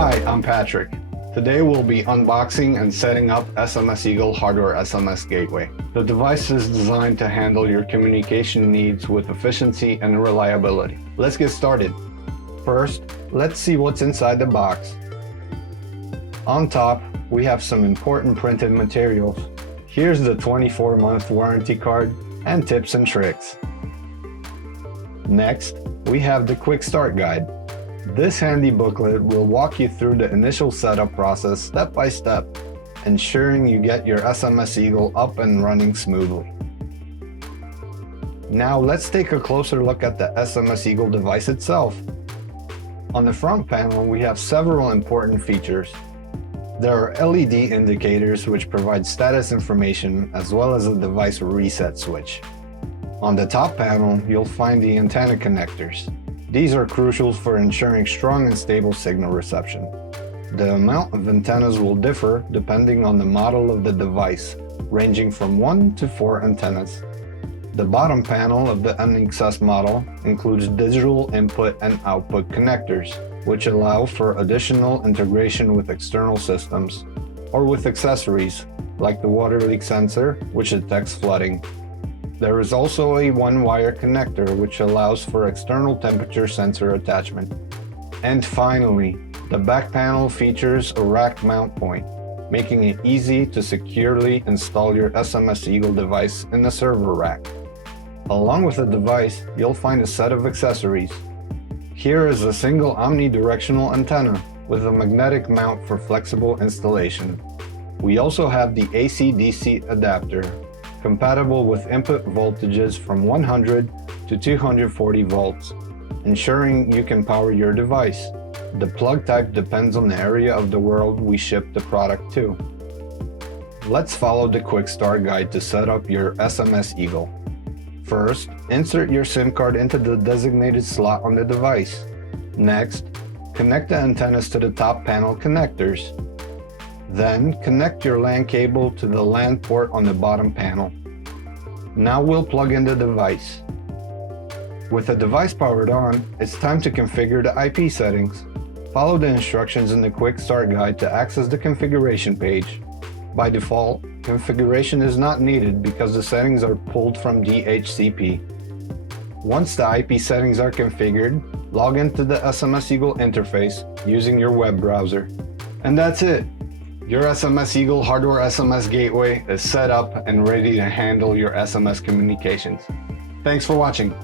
Hi, I'm Patrick. Today we'll be unboxing and setting up SMSEagle Hardware SMS Gateway. The device is designed to handle your communication needs with efficiency and reliability. Let's get started. First, let's see what's inside the box. On top, we have some important printed materials. Here's the 24-month warranty card and tips and tricks. Next, we have the quick start guide. This handy booklet will walk you through the initial setup process step by step, ensuring you get your SMSEagle up and running smoothly. Now let's take a closer look at the SMSEagle device itself. On the front panel, we have several important features. There are LED indicators which provide status information as well as a device reset switch. On the top panel, you'll find the antenna connectors. These are crucial for ensuring strong and stable signal reception. The amount of antennas will differ depending on the model of the device, ranging from 1 to 4 antennas. The bottom panel of the NXS model includes digital input and output connectors, which allow for additional integration with external systems or with accessories like the water leak sensor, which detects flooding. There is also a one-wire connector which allows for external temperature sensor attachment. And finally, the back panel features a rack mount point, making it easy to securely install your SMSEagle device in the server rack. Along with the device, you'll find a set of accessories. Here is a single omnidirectional antenna with a magnetic mount for flexible installation. We also have the AC-DC adapter, compatible with input voltages from 100 to 240 volts, ensuring you can power your device. The plug type depends on the area of the world we ship the product to. Let's follow the quick start guide to set up your SMSEagle. First, insert your SIM card into the designated slot on the device. Next, connect the antennas to the top panel connectors. Then, connect your LAN cable to the LAN port on the bottom panel. Now we'll plug in the device. With the device powered on, it's time to configure the IP settings. Follow the instructions in the quick start guide to access the configuration page. By default, configuration is not needed because the settings are pulled from DHCP. Once the IP settings are configured, log into the SMSEagle interface using your web browser. And that's it! Your SMSEagle Hardware SMS Gateway is set up and ready to handle your SMS communications. Thanks for watching.